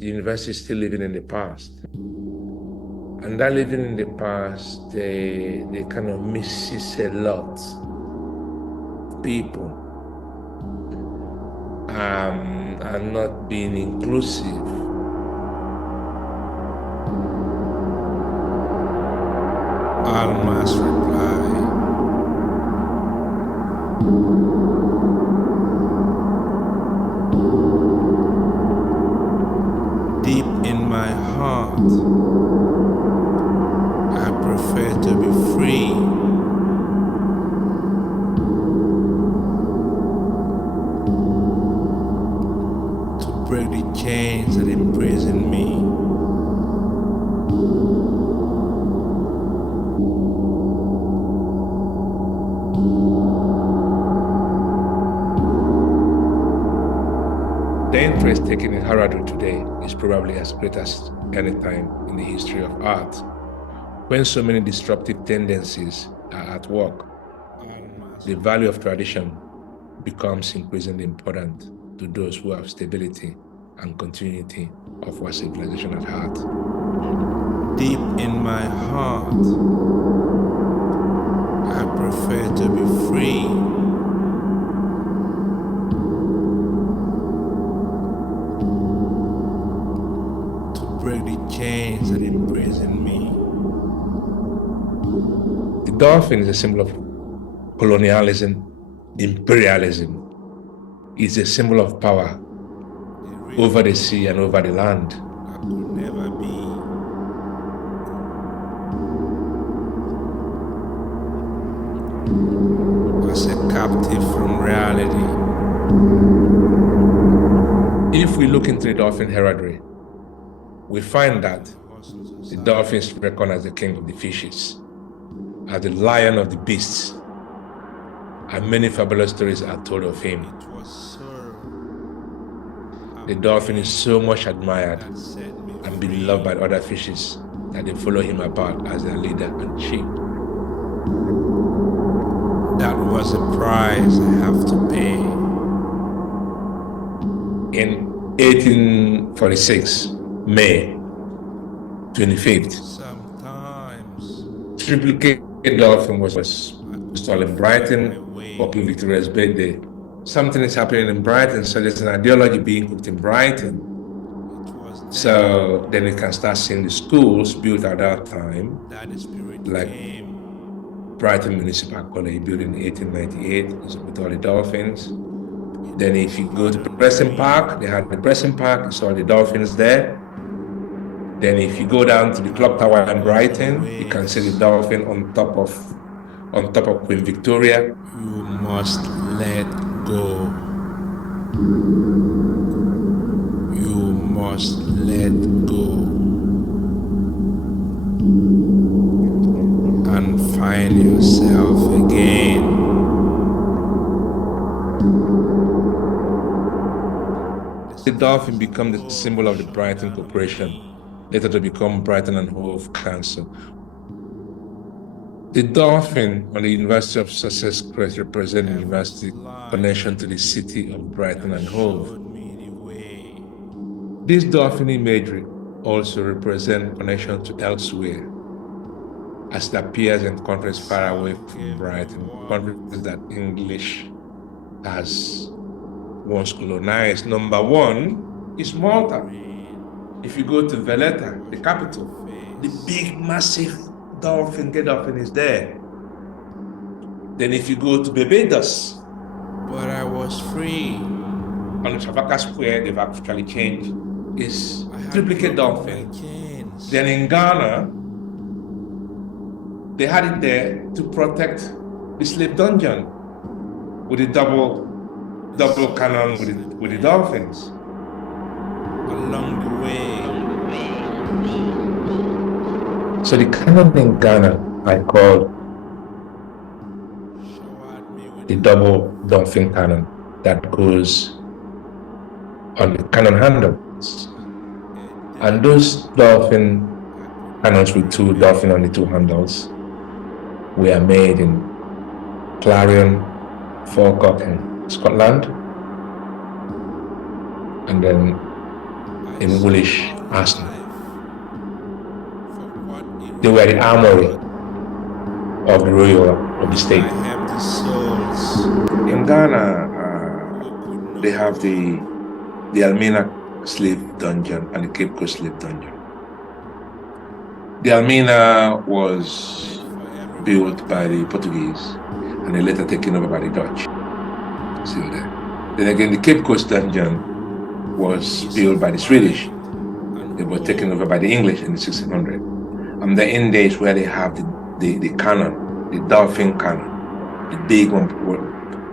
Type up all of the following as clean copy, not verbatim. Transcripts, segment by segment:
the university is still living in the past. And that living in the past, they kind of misses a lot of people and not being inclusive. Alma's reply. Deep in my heart, I prefer to be free. To break the chains that imprison me. The interest taken in heraldry today is probably as great as any time in the history of art, when so many disruptive tendencies are at work. The value of tradition becomes increasingly important to those who have stability and continuity of our civilization at heart. Deep in my heart, I prefer to be free. To break the chains that imprison me. The dolphin is a symbol of colonialism, imperialism. It's a symbol of power over the sea and over the land. I could never be. As a captive from reality. If we look into the dolphin heraldry, we find that the dolphin is reckoned as the king of the fishes, as the lion of the beasts, and many fabulous stories are told of him. The dolphin is so much admired and beloved by other fishes that they follow him about as their leader and chief. That was a price I have to pay. In 1846, May 25th, triplicate dolphin was installed in Brighton for Queen Victoria's birthday. Something is happening in Brighton, so there's an ideology being cooked in Brighton. So then we can start seeing the schools built at that time, like Brighton Municipal College, built in 1898 with all the dolphins. Then if you go to Preston Park, they had the Preston Park, you saw the dolphins there. Then if you go down to the clock tower in Brighton, you can see the dolphin on top of Queen Victoria. You must let go. You must let go. And find yourself again. The dolphin became the symbol of the Brighton Corporation, later to become Brighton and Hove Council. The dolphin on the University of Sussex crest represents the university connection to the city of Brighton and Hove. This dolphin imagery also represents connection to elsewhere, as it appears in countries far away from Brighton, countries that English has once colonized. Number one is Malta. If you go to Valletta, the capital, the big, massive dolphin is there. Then if you go to Barbados, but I was free. On the Trafalgar Square, they've actually changed. It's triplicate dolphin. Then in Ghana, they had it there to protect the slave dungeon with a double cannon with the dolphins. Along the way. So the cannon in Ghana I call the double dolphin cannon that goes on the cannon handles. And those dolphin cannons with two dolphin on the two handles were made in Clarion, Falkirk in Scotland. And then in Woolwich Arsenal. They were the armory of the royal of the state. In Ghana, they have the Almena slave dungeon and the Cape Coast slave dungeon. The Almena was built by the Portuguese and then later taken over by the Dutch. See there. Then again, the Cape Coast dungeon was built by the Swedish. It was taken over by the English in the 1600s. And the end days where they have the cannon, the Dolphin cannon, the big one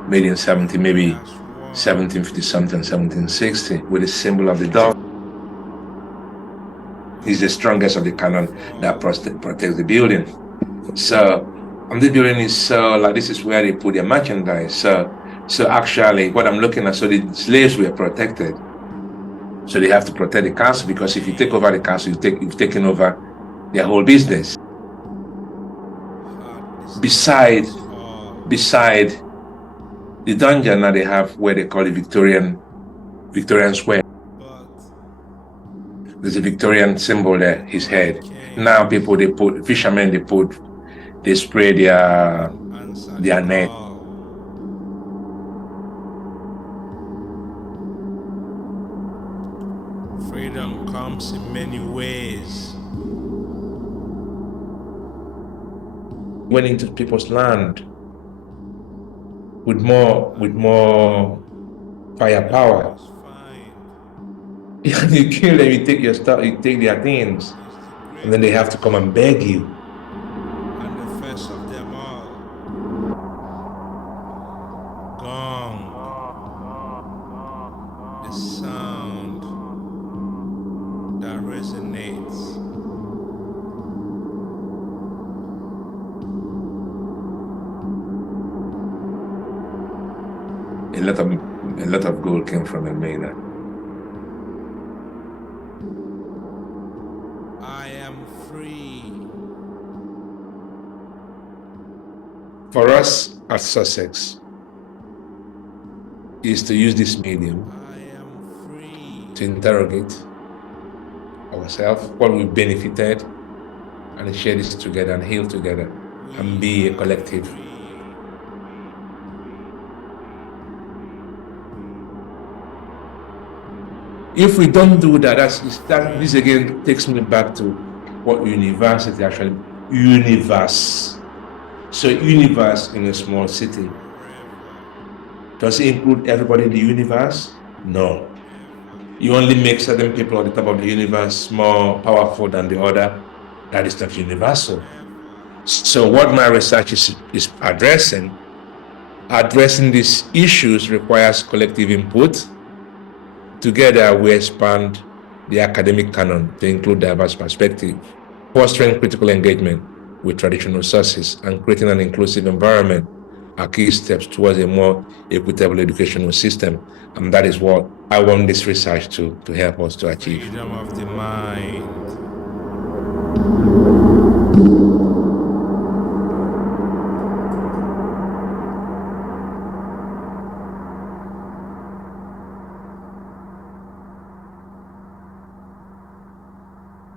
made in 1750 something, 1760, with the symbol of the Dolphin. It's the strongest of the cannon that protects the building. So, and the building is like this is where they put their merchandise. So actually, what I'm looking at, so the slaves were protected. So they have to protect the castle, because if you take over the castle, you've taken over their whole business. Beside the dungeon, now they have where they call it Victorian Square. There's a Victorian symbol there, his head. Now fishermen, they spray their net. Freedom comes in many ways. Went into people's land with more firepower. You kill them, you take your stuff, you take their things, and then they have to come and beg you. And the first of them all, gong, a sound that resonates. A lot of gold came from Almena. I am free. For us at Sussex is to use this medium I am free. to interrogate ourselves, what we've benefited, and share this together and heal together and be a collective. If we don't do that, this again takes me back to what university actually, universe. So universe in a small city. Does it include everybody in the universe? No. You only make certain people at the top of the universe more powerful than the other. That is not universal. So what my research is addressing these issues requires collective input. Together, we expand the academic canon to include diverse perspectives, fostering critical engagement with traditional sources, and creating an inclusive environment are key steps towards a more equitable educational system. And that is what I want this research to help us to achieve. Freedom of the mind.